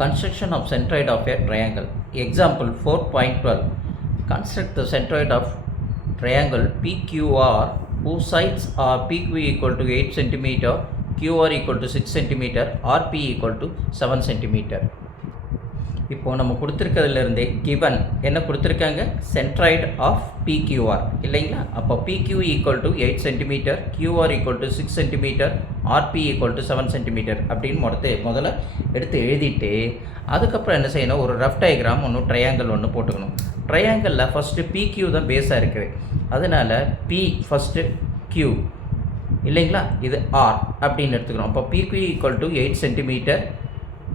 Construction of centroid of a triangle. Example 4.12. Construct the centroid of triangle PQR whose sides are PQ equal to 8 cm, QR equal to 6 cm, RP equal to 7 cm. இப்போ நம்ம கொடுத்துருக்கிறதுலேருந்தே given என்ன கொடுத்துருக்காங்க, centroid of PQR இல்லைங்களா. அப்போ PQ equal to 8 centimetre, QR equal to 6 centimetre, RP equal to 7 centimetre அப்படின்னு முதல்ல எடுத்து எழுதிட்டு அதுக்கப்புறம் என்ன செய்யணும், ஒரு ரஃப் டயக்ராம் ஒன்று ட்ரையாங்கிள் ஒன்று போட்டுக்கணும். ட்ரையாங்கிளில் ஃபஸ்ட்டு பிக்யூ தான் பேஸாக இருக்குது, அதனால் பி ஃபஸ்ட்டு கியூ இல்லைங்களா, இது ஆர் அப்படின்னு எடுத்துக்கிறோம். அப்போ PQ equal to 8 centimetre,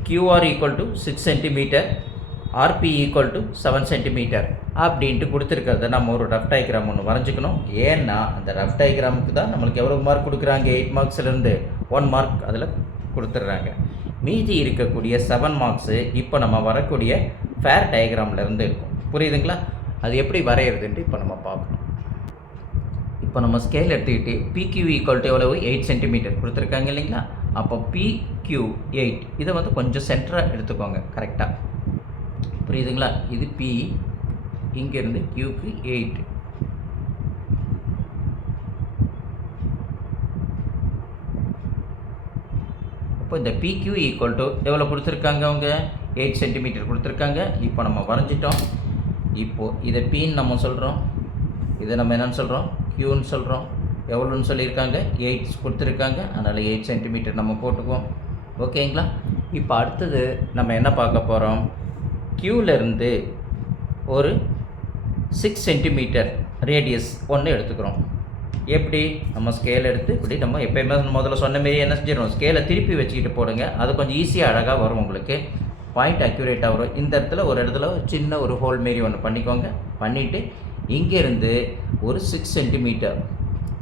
QR equal to 6 cm, RP equal to 7 cm அப்படின்ட்டு கொடுத்துருக்கிறத நம்ம ஒரு ரஃப் டயக்ராம் ஒன்று வரைஞ்சிக்கணும். ஏன்னா அந்த ரஃப் டயக்ராமுக்கு தான் நம்மளுக்கு எவ்வளோ மார்க் கொடுக்குறாங்க, 8 மார்க்ஸ்லேருந்து 1 மார்க் அதில் கொடுத்துட்றாங்க. மீதி இருக்கக்கூடிய 7 மார்க்ஸு இப்போ நம்ம வரக்கூடிய ஃபேர் டயக்ராம்லேருந்து இருக்கும். புரியுதுங்களா? அது எப்படி வரைகிறதுன்ட்டு இப்போ நம்ம பார்க்கணும். இப்போ நம்ம ஸ்கேல் எடுத்துக்கிட்டு PQ ஈக்குவல் டு எவ்வளவு 8 சென்டிமீட்டர் கொடுத்துருக்காங்க இல்லைங்களா. அப்போ PQ 8 இதை கொஞ்சம் சென்டராக எடுத்துக்கோங்க கரெக்டாக. புரியுதுங்களா? இது P, இங்கேருந்து Qக்கு 8. அப்போ இந்த PQ ஈக்குவல் டு எவ்வளோ கொடுத்துருக்காங்க, அவங்க 8 சென்டிமீட்டர் கொடுத்துருக்காங்க. இப்போ நம்ம வரைஞ்சிட்டோம். இப்போது இதை Pன்னு நம்ம சொல்கிறோம், இதை நம்ம என்னென்னு சொல்கிறோம், Qன்னு சொல்கிறோம். எவ்வளோன்னு சொல்லியிருக்காங்க, 8 கொடுத்துருக்காங்க, அதனால் 8 சென்டிமீட்டர் நம்ம போட்டுக்குவோம். ஓகேங்களா? இப்போ அடுத்தது நம்ம என்ன பார்க்க போகிறோம், Qலேருந்து ஒரு 6 சென்டிமீட்டர் ரேடியஸ் ஒன்று எடுத்துக்கிறோம். எப்படி, நம்ம ஸ்கேல் எடுத்து இப்படி நம்ம எப்போயுமே முதல்ல சொன்ன மாரி என்ன செஞ்சிடணும், ஸ்கேலை திருப்பி வச்சுக்கிட்டு போடுங்க. அது கொஞ்சம் ஈஸியாக அழகாக வரும், உங்களுக்கு பாயிண்ட் அக்யூரேட்டாக வரும். இந்த இடத்துல ஒரு இடத்துல சின்ன ஒரு ஹோல் மாரி ஒன்று பண்ணிக்கோங்க. பண்ணிவிட்டு இங்கேருந்து ஒரு 6 சென்டிமீட்டர்,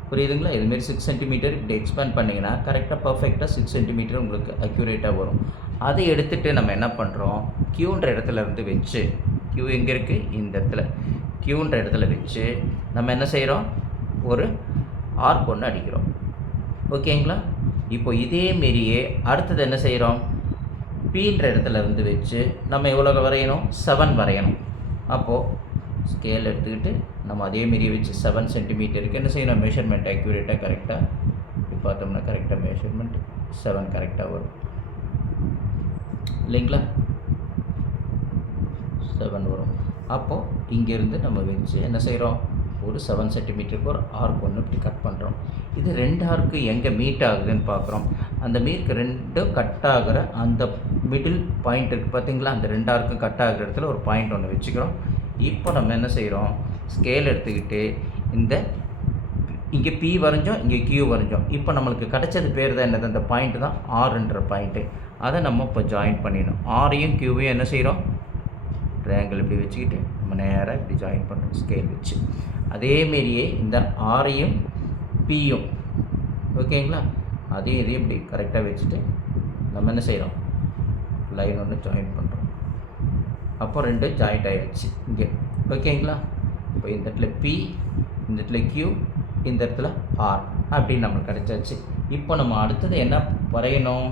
புரியுதுங்களா, இதுமாரி 6 சென்டிமீட்டர் இப்படி எக்ஸ்பேண்ட் பண்ணிங்கன்னா கரெக்டாக பர்ஃபெக்டாக 6 சென்டிமீட்டர் உங்களுக்கு அக்யூரேட்டாக வரும். அதை எடுத்துகிட்டு நம்ம என்ன பண்ணுறோம், Qன்ற இடத்துல இருந்து வச்சு, Q எங்கே இருக்குது, இந்த இடத்துல Qன்ற இடத்துல வச்சு நம்ம என்ன செய்கிறோம், ஒரு ஆர்க் ஒன்று அடிக்கிறோம். ஓகேங்களா? இப்போ இதே மாரியே அடுத்தது என்ன செய்கிறோம், Pன்ற இடத்துல இருந்து வச்சு நம்ம எவ்வளோ வரையணும், 7 வரையணும். அப்போது ஸ்கேல் எடுத்துக்கிட்டு நம்ம அதேமாரி வச்சு 7 சென்டிமீட்டருக்கு என்ன செய்யணும், மெஷர்மெண்ட் அக்யூரேட்டாக கரெக்டாக இப்போ பார்த்தோம்னா கரெக்டாக மெஷர்மெண்ட் 7 கரெக்டாக வரும் இல்லைங்களா, 7 வரும். அப்போது இங்கேருந்து நம்ம வச்சு என்ன செய்கிறோம், ஒரு 7 சென்டிமீட்டருக்கு ஒரு ஆர்க் ஒன்று இப்படி கட் பண்ணுறோம். இது 2 ஆர்க்கு எங்கே மீட் ஆகுதுன்னு பார்க்குறோம். அந்த மீருக்கு 2 கட் ஆகிற அந்த மிடில் பாயிண்ட் இருக்குது பார்த்தீங்களா, அந்த 2 ஆர்க்கும் கட் ஆகிற இடத்துல ஒரு பாயிண்ட் ஒன்று வச்சுக்கிறோம். இப்போ நம்ம என்ன செய்கிறோம், ஸ்கேல் எடுத்துக்கிட்டு இந்த இங்கே P வரைஞ்சோம், இங்கே Q வரைஞ்சோம். இப்போ நம்மளுக்கு கிடச்சது பேர் தான் என்னது, அந்த பாயிண்ட் தான் ஆர்ன்ற பாயிண்ட்டு. அதை நம்ம இப்போ ஜாயின் பண்ணிடணும். ஆரையும் Qவையும் என்ன செய்கிறோம், ட்ரையாங்கிள் இப்படி வச்சுக்கிட்டு நம்ம நேராக இப்படி ஜாயின் பண்ணுறோம் ஸ்கேல் வச்சு. அதேமாரியே இந்த ஆரையும் Pயும் ஓகேங்களா, அதையும் இதையும் இப்படி கரெக்டாக வச்சுட்டு நம்ம என்ன செய்கிறோம், லைன் ஒன்று ஜாயின் பண்ணுறோம். அப்போ 2 ஜாயிண்ட் ஆகிடுச்சு இங்கே. ஓகேங்களா? இப்போ இந்த இடத்துல P, இந்த இடத்துல Q, இந்த இடத்துல R அப்படின்னு நம்மளுக்கு கிடச்சாச்சு. இப்போ நம்ம அடுத்தது என்ன வரையணும்,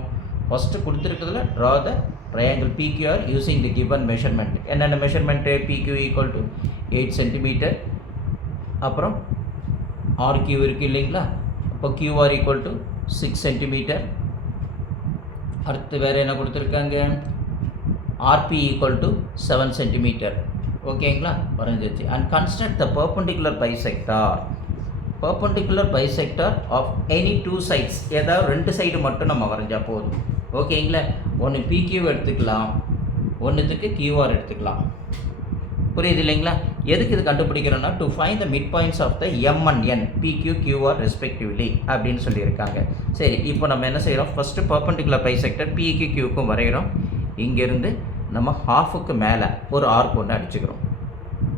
ஃபஸ்ட்டு கொடுத்துருக்கிறதுல draw the triangle PQR using the given measurement. என்னென்ன measurement, PQ equal to 8 centimetre, அப்புறம் RQ இருக்குது இல்லைங்களா, அப்போ QR ஈக்குவல் டு 6 சென்டிமீட்டர். அடுத்து வேறு என்ன கொடுத்துருக்காங்க, RP equal to 7 centimeter. ஓகேங்களா, வரைஞ்சிச்சு. And construct the perpendicular bisector of any 2 sides. ஏதாவது 2 சைடு மட்டும் நம்ம வரைஞ்சா போதும். ஓகேங்களா, ஒன்று PQ எடுத்துக்கலாம், ஒன்றுத்துக்கு QR எடுத்துக்கலாம். புரியுது இல்லைங்களா? எதுக்கு இது கண்டுபிடிக்கிறோன்னா, to find the mid points of the M and N, PQ, QR respectively அப்படின்னு சொல்லியிருக்காங்க. சரி, இப்போ நம்ம என்ன செய்கிறோம், ஃபஸ்ட்டு பர்பெண்டிகுலர் பைசெக்டர் PQ Qக்கும் வரைகிறோம். இங்கேருந்து நம்ம ஹாஃபுக்கு மேலே ஒரு ஆர்க் ஒன்று அடிச்சுக்கிறோம்.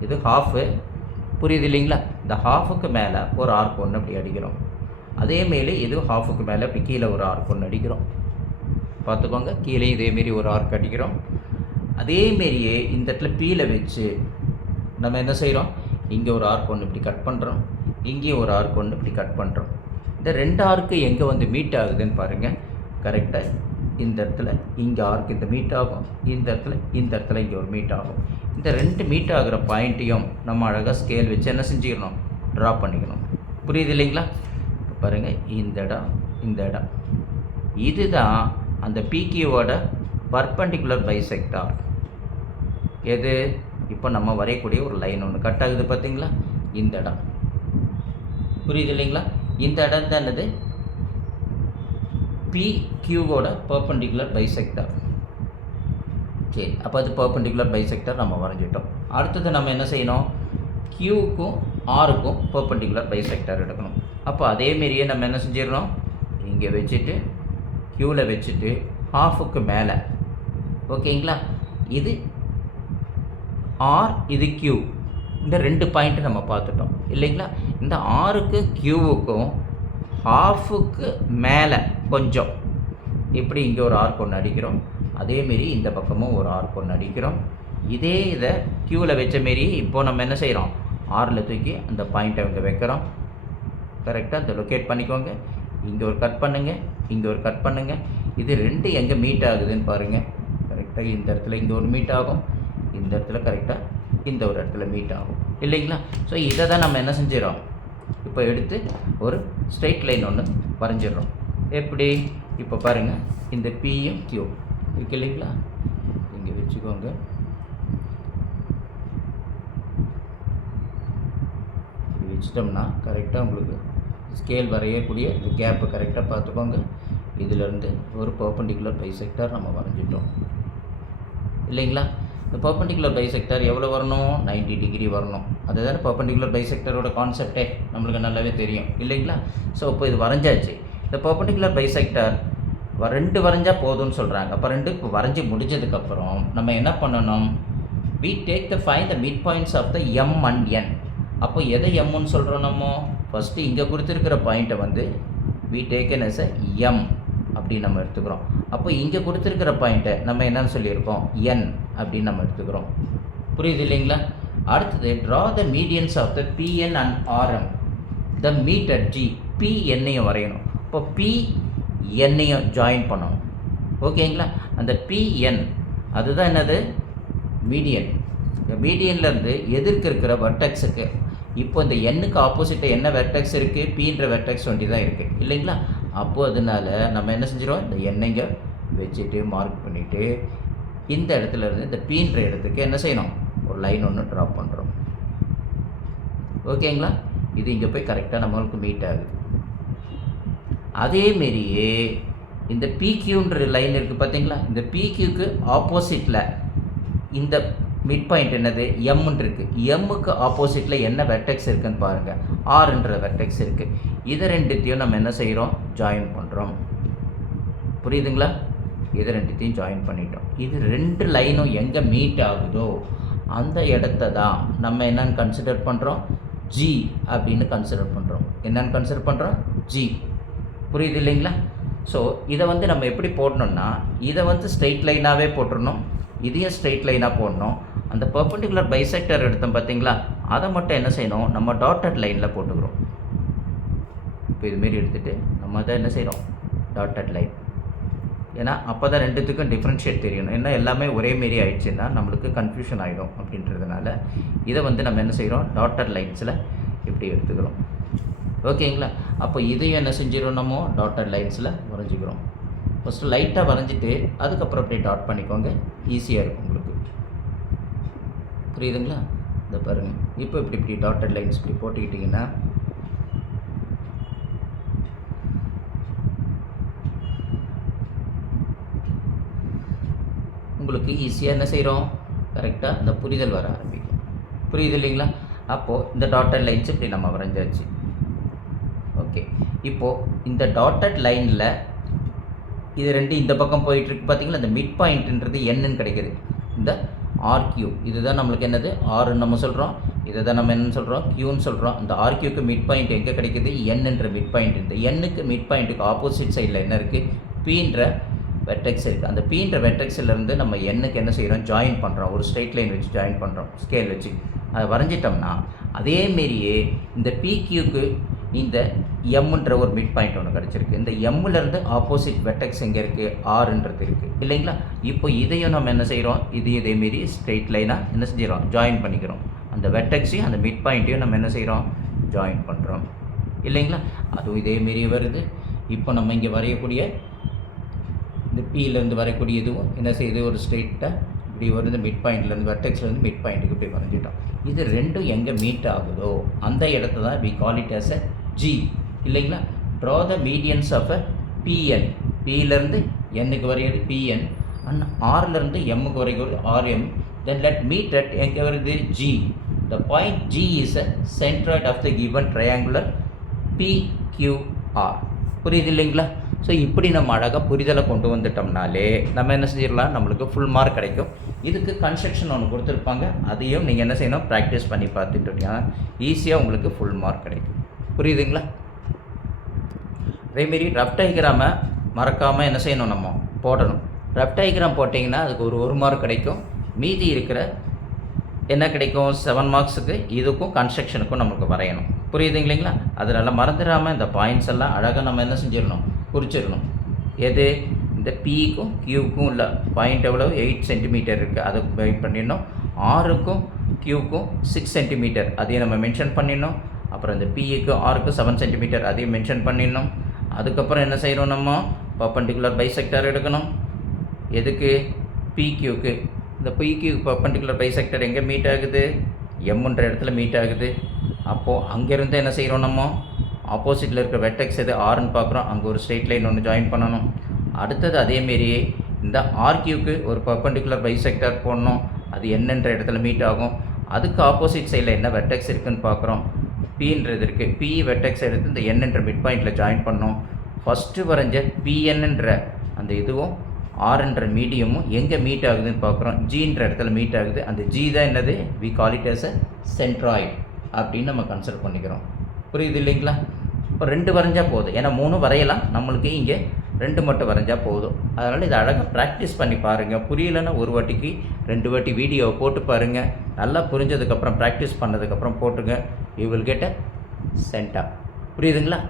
இது ஹாஃபு, புரியுது இல்லைங்களா, இந்த ஹாஃபுக்கு மேலே ஒரு ஆர்க் ஒன்று அப்படி அடிக்கிறோம். அதேமாரி இது ஹாஃபுக்கு மேலே இப்படி கீழே ஒரு ஆர்க் ஒன்று அடிக்கிறோம். பார்த்துக்கோங்க, கீழே இதேமாரி ஒரு ஆர்க் அடிக்கிறோம். அதேமாரியே இந்த இடத்துல Pயில் வச்சு நம்ம என்ன செய்கிறோம், இங்கே ஒரு ஆர்க் ஒன்று இப்படி கட் பண்ணுறோம், இங்கேயும் ஒரு ஆர்க் ஒன்று இப்படி கட் பண்ணுறோம். இந்த 2 ஆர்க்கு எங்கே மீட் ஆகுதுன்னு பாருங்கள். கரெக்டாக இந்த இடத்துல இங்கே ஆர்க்கு இந்த மீட் ஆகும், இந்த இடத்துல இங்கே ஒரு மீட் ஆகும். இந்த 2 மீட் ஆகிற பாயிண்ட்டையும் நம்ம அழகாக ஸ்கேல் வச்சு என்ன செஞ்சுக்கணும், ட்ரா பண்ணிக்கணும். புரியுது இல்லைங்களா? இப்போ பாருங்கள், இந்த இடம் இதுதான் அந்த பிக்யூவோட பர்பண்டிகுலர் பைசெக்டார். எது? இப்போ நம்ம வரையக்கூடிய ஒரு லைன் ஒன்று கட் ஆகுது பார்த்தீங்களா, இந்த இடம். புரியுது இல்லைங்களா? இந்த இடம் தான் என்னது, பிக்யூவோட பர்பண்டிகுலர் பைசெக்டார். சரி, அப்போ அது பர்பண்டிகுலர் பைசெக்டார் நம்ம வரைஞ்சிட்டோம். அடுத்தது நம்ம என்ன செய்யணும், கியூக்கும் ஆருக்கும் பர்பண்டிகுலர் பைசெக்டார் எடுக்கணும். அப்போ அதேமாரியே நம்ம என்ன செஞ்சிடணும், இங்கே வச்சுட்டு கியூவில் வச்சுட்டு ஹாஃபுக்கு மேலே, ஓகேங்களா, இது ஆர் இது கியூ, இந்த 2 பாயிண்ட்டு நம்ம பார்த்துட்டோம் இல்லைங்களா? இந்த ஆருக்கு கியூவுக்கும் ஹாஃபுக்கு மேலே கொஞ்சம் இப்படி இங்கே ஒரு ஆர்க் ஒன்று அடிக்கிறோம். அதேமாரி இந்த பக்கமும் ஒரு ஆர்க் ஒன்று அடிக்கிறோம். இதே இதை கியூவில் வச்ச மாரி இப்போது நம்ம என்ன செய்கிறோம், ஆரில் தூக்கி அந்த பாயிண்ட்டை இங்கே வைக்கிறோம். கரெக்டாக இந்த லொக்கேட் பண்ணிக்கோங்க. இங்கே ஒரு கட் பண்ணுங்கள், இங்கே ஒரு கட் பண்ணுங்கள். இது 2 எங்கே மீட் ஆகுதுன்னு பாருங்கள். கரெக்டாக இந்த இடத்துல இங்கே ஒரு மீட் ஆகும், இந்த இடத்துல கரெக்டாக இந்த ஒரு இடத்துல மீட் ஆகும் இல்லைங்களா? ஸோ இதை தான் நம்ம என்ன செஞ்சிடறோம், இப்போ எடுத்து ஒரு ஸ்ட்ரெயிட் லைன் ஒன்று வரைஞ்சிடறோம். எப்படி? இப்போ பாருங்கள், இந்த பியும் கியூ இருக்கு இல்லைங்களா, இங்கே வச்சுக்கோங்க. வச்சிட்டோம்னா கரெக்டாக உங்களுக்கு ஸ்கேல் வரையக்கூடிய இந்த கேப்பை கரெக்டாக பார்த்துக்கோங்க. இதிலேருந்து ஒரு பர்பண்டிகுலர் பைசெக்டார் நம்ம வரைஞ்சிட்டோம் இல்லைங்களா? இந்த பர்பண்டிகுலர் பைசெக்டார் எவ்வளோ வரணும், 90 டிகிரி வரணும். அதுதானே பர்பண்டிகுலர் பைசெக்டரோட கான்செப்டே, நம்மளுக்கு நல்லாவே தெரியும் இல்லைங்களா? ஸோ இப்போ இது வரைஞ்சாச்சு. இந்த பர்பண்டிகுலர் பைசெக்டார் 2 வரைஞ்சால் போதும்னு சொல்கிறாங்க. அப்போ 2 இப்போ வரைஞ்சி முடிஞ்சதுக்கப்புறம் நம்ம என்ன பண்ணணும், we take the find the midpoints of the m and n. அப்போ எதை எம்முன்னு சொல்கிறோம் நம்ம, ஃபஸ்ட்டு இங்கே கொடுத்துருக்கிற பாயிண்ட்டை வந்து we taken as a m அப்படின்னு நம்ம எடுத்துக்கிறோம். அப்போ இங்கே கொடுத்துருக்கிற பாயிண்ட்டை நம்ம என்னன்னு சொல்லியிருக்கோம், n அப்படின்னு நம்ம எடுத்துக்கிறோம். புரியுது இல்லைங்களா? அடுத்தது draw the medians of the pn and rm the meet at g. pnஐயும் வரையணும். இப்போ pnஐயும் ஜாயின் பண்ணணும். ஓகேங்களா? அந்த pn அதுதான் என்னது, மீடியன். இந்த மீடியன்லேருந்து எதிர்க்கு இருக்கிற வெர்டெக்ஸுக்கு, இப்போ இந்த எண்ணுக்கு ஆப்போசிட்டை என்ன வெர்டெக்ஸ் இருக்குது, பீன்ற வெர்டெக்ஸ் வண்டி தான் இருக்குது இல்லைங்களா? அப்போது அதனால் நம்ம என்ன செஞ்சிடும், இந்த எண்ணெய்ங்க வச்சுட்டு மார்க் பண்ணிவிட்டு இந்த இடத்துல இருந்து இந்த பீன்ற இடத்துக்கு என்ன செய்யணும், ஒரு லைன் ஒன்று ட்ராப் பண்ணுறோம். ஓகேங்களா? இது இங்கே போய் கரெக்டாக நம்மளுக்கு மீட் ஆகுது. அதேமாரியே இந்த பிக்யூன்ற லைன் இருக்குது பார்த்தீங்களா, இந்த பிக்யூக்கு ஆப்போசிட்டில் இந்த மிட் பாயிண்ட் என்னது, எம்முன்னு இருக்குது. எம்முக்கு ஆப்போசிட்டில் என்ன வெர்டெக்ஸ் இருக்குதுன்னு பாருங்கள், ஆர்ன்ற வெர்டெக்ஸ் இருக்குது. இதை 2த்தையும் நம்ம என்ன செய்கிறோம், ஜாயின் பண்ணுறோம். புரியுதுங்களா? இதை 2த்தையும் ஜாயின் பண்ணிட்டோம். இது 2 லைனும் எங்கே மீட் ஆகுதோ அந்த இடத்த தான் நம்ம என்னென்னு கன்சிடர் பண்ணுறோம், ஜி அப்படின்னு கன்சிடர் பண்ணுறோம். என்னென்னு கன்சிடர் பண்ணுறோம், ஜி. புரியுது இல்லைங்களா? ஸோ இதை வந்து நம்ம எப்படி போடணும்னா, இதை வந்து ஸ்ட்ரெயிட் லைனாகவே போட்டுடணும், இதையும் ஸ்ட்ரெயிட் லைனாக போடணும். அந்த பர்பண்டிகுலர் பைசெக்டர் எடுத்தோம் பார்த்தீங்களா, அதை மட்டும் என்ன செய்யணும், நம்ம டாட்டட் லைனில் போட்டுக்கிறோம். இப்போ இதுமாரி எடுத்துகிட்டு நம்ம அதை என்ன செய்கிறோம், டாட்டட் லைன். ஏன்னா அப்போ தான் 2த்துக்கும் டிஃப்ரென்ஷியேட் தெரியணும். ஏன்னா எல்லாமே ஒரே மாரி ஆயிடுச்சுன்னா நம்மளுக்கு கன்ஃபியூஷன் ஆகிடும். அப்படின்றதுனால இதை வந்து நம்ம என்ன செய்கிறோம், டாட்டட் லைன்ஸில் இப்படி எடுத்துக்கிறோம். ஓகேங்களா? அப்போ இதையும் என்ன செஞ்சிடும், நம்ம டாட்டட் லைன்ஸில் வரைஞ்சிக்கிறோம். ஃபஸ்ட்டு லைட்டாக வரைஞ்சிட்டு அதுக்கப்புறம் அப்படியே டாட் பண்ணிக்கோங்க, ஈஸியாக இருக்கும் உங்களுக்கு. புரியுதுங்களா? இதை பாருங்கள், இப்போ இப்படி டாட்டட் லைன்ஸ் இப்படி போட்டுக்கிட்டிங்கன்னா உங்களுக்கு ஈஸியாக என்ன செய்கிறோம், கரெக்டாக இந்த புரிதல் வர ஆரம்பிக்கும். புரியுது இல்லைங்களா? அப்போது இந்த டாட்டட் லைன்ஸ் இப்படி நம்ம வரைஞ்சாச்சு. ஓகே, இப்போது இந்த டாட்டட் லைனில் இது 2 இந்த பக்கம் போயிட்டுருக்கு பார்த்தீங்களா, இந்த மிட் பாயிண்ட்டுன்றது என்னன்னு கிடைக்கிது, இந்த ஆர்கியூ. இதுதான் நம்மளுக்கு என்னது, ஆர்ன்னு நம்ம சொல்கிறோம். இதை தான் நம்ம என்னன்னு சொல்கிறோம், கியூன்னு சொல்கிறோம். அந்த ஆர்கியூக்கு மிட் பாயிண்ட் எங்கே கிடைக்கிது, என்னன்ற மிட் பாயிண்ட். இந்த எண்ணுக்கு மிட் பாயிண்ட்டுக்கு ஆப்போசிட் சைடில் என்ன இருக்குது, பீன்ற வெர்டெக்ஸ் இருக்குது. அந்த பீன்ற வெர்டெக்ஸிலேருந்து நம்ம எண்ணுக்கு என்ன செய்கிறோம், ஜாயின் பண்ணுறோம். ஒரு ஸ்ட்ரெயிட் லைன் வச்சு ஜாயின் பண்ணுறோம், ஸ்கேல் வச்சு அதை வரைஞ்சிட்டோம்னா அதேமாரியே இந்த பிக்யூக்கு இந்த எம்ன்ற ஒரு மிட் பாயிண்ட் ஒன்று கிடச்சிருக்கு. இந்த எம்மிலேருந்து ஆப்போசிட் வெர்டெக்ஸ் எங்கே இருக்குது, ஆர்ன்றது இருக்குது இல்லைங்களா. இப்போ இதையும் நம்ம என்ன செய்கிறோம், இதையும் இதேமாரி ஸ்ட்ரெயிட் லைனாக என்ன செஞ்சிடறோம், ஜாயின் பண்ணிக்கிறோம். அந்த வெர்டெக்ஸையும் அந்த மிட் பாயிண்ட்டையும் நம்ம என்ன செய்கிறோம், ஜாயின் பண்ணுறோம் இல்லைங்களா. அதுவும் இதேமாரி வருது. இப்போ நம்ம இங்கே வரையக்கூடிய இந்த பியிலேருந்து வரக்கூடிய இதுவும் என்ன செய்யுது, ஒரு ஸ்ட்ரெயிட்டாக இப்படி வருது. மிட் பாயிண்ட்லேருந்து வெர்டெக்ஸ்லேருந்து மிட் பாயிண்ட்டுக்கு இப்படி வரைஞ்சிட்டோம். இது ரெண்டும் எங்கே மீட் ஆகுதோ அந்த இடத்த தான் we call it as a G இல்லைங்களா. Draw the medians of a PN. பியிலேருந்து எண்ணுக்கு வரைகிறது பிஎன் அண்ட் ஆர்லேருந்து எம்முக்கு வரைக்கும் RM. Then let meet at எங்கே வருது, G. The point G is a centroid of the given triangular PQR. புரியுது இல்லைங்களா. ஸோ இப்படி நம்ம அழகாக புரிதலை கொண்டு வந்துட்டோம்னாலே நம்ம என்ன செஞ்சிடலாம், நம்மளுக்கு ஃபுல் மார்க் கிடைக்கும். இதுக்கு கன்ஸ்ட்ரக்ஷன் ஒன்று கொடுத்துருப்பாங்க, அதையும் நீங்கள் என்ன செய்யணும், ப்ராக்டிஸ் பண்ணி பார்த்துட்டீங்கன்னா ஈஸியாக உங்களுக்கு ஃபுல் மார்க் கிடைக்கும். புரியுதுங்களா. அதேமாரி ரஃப் டயக்ராமை மறக்காமல் என்ன செய்யணும், நம்ம போடணும். ரஃப் டயக்ராம் போட்டிங்கன்னா அதுக்கு ஒரு மார்க் கிடைக்கும். மீதி இருக்கிற என்ன கிடைக்கும், 7 மார்க்ஸுக்கு இதுக்கும் கன்ஸ்ட்ரக்ஷனுக்கும் நமக்கு வரையணும். புரியுதுங்க இல்லைங்களா. அதனால் மறந்துடாமல் இந்த பாயிண்ட்ஸ் எல்லாம் அழகாக நம்ம என்ன செஞ்சிடணும், குறிச்சிடணும். எது, இந்த பிக்கும் கியூக்கும் உள்ள பாயிண்ட் எவ்வளோ, 8 சென்டிமீட்டர் இருக்குது, அதை வெயிட் பண்ணிடணும். ஆருக்கும் கியூக்கும் 6 சென்டிமீட்டர், அதையும் நம்ம மென்ஷன் பண்ணிடணும். அப்புறம் இந்த பிக்கும் ஆருக்கும் 7 சென்டிமீட்டர், அதையும் மென்ஷன் பண்ணிடணும். அதுக்கப்புறம் என்ன செய்யணும், நம்ம பர்பெண்டிகுலர் பைசெக்டர் எடுக்கணும். எதுக்கு, பிக்யூக்கு. இந்த பிக்யூ பர்பெண்டிகுலர் பைசெக்டர் எங்கே மீட் ஆகுது, எம்ன்ற இடத்துல மீட் ஆகுது. அப்போது அங்கேருந்து என்ன செய்கிறோம், நம்ம ஆப்போசிட்டில் இருக்கிற வெர்டெக்ஸ் எது ஆர்ன்னு பார்க்குறோம், அங்கே ஒரு ஸ்ட்ரெயிட் லைன் ஒன்று ஜாயின் பண்ணணும். அடுத்தது அதேமாரியே இந்த ஆர்கியூக்கு ஒரு பர்பெண்டிகுலர் பைசெக்டர் போடணும், அது என்னன்ற இடத்துல மீட் ஆகும். அதுக்கு ஆப்போசிட் சைடில் என்ன வெர்டெக்ஸ் இருக்குதுன்னு பார்க்குறோம், பின்றது இருக்குது. பி வெர்டெக்ஸ் எடுத்து இந்த என்னன்ற மிட் பாயிண்டில் ஜாயின் பண்ணோம். ஃபஸ்ட்டு வரைஞ்ச பிஎன்ன்ற அந்த இதுவும் ஆர்ன்ற மீடியமும் எங்கே மீட் ஆகுதுன்னு பார்க்குறோம், ஜின்ற இடத்துல மீட் ஆகுது. அந்த ஜி தான் என்னது, we call it as a centroid அப்படின்னு நம்ம கன்சிடர் பண்ணிக்கிறோம். புரியுது இல்லைங்களா. இப்போ 2 வரைஞ்சால் போதும், ஏன்னா 3 வரையலாம், நம்மளுக்கு இங்கே 2 மட்டும் வரைஞ்சால் போதும். அதனால் இதை அழகாக ப்ராக்டிஸ் பண்ணி பாருங்கள். புரியலைன்னா ஒரு வாட்டிக்கு 2 வாட்டி வீடியோவை போட்டு பாருங்கள். நல்லா புரிஞ்சதுக்கப்புறம் ப்ராக்டிஸ் பண்ணதுக்கப்புறம் போட்டுங்க, யூ வில் கெட் அ சென்டா. புரியுதுங்களா.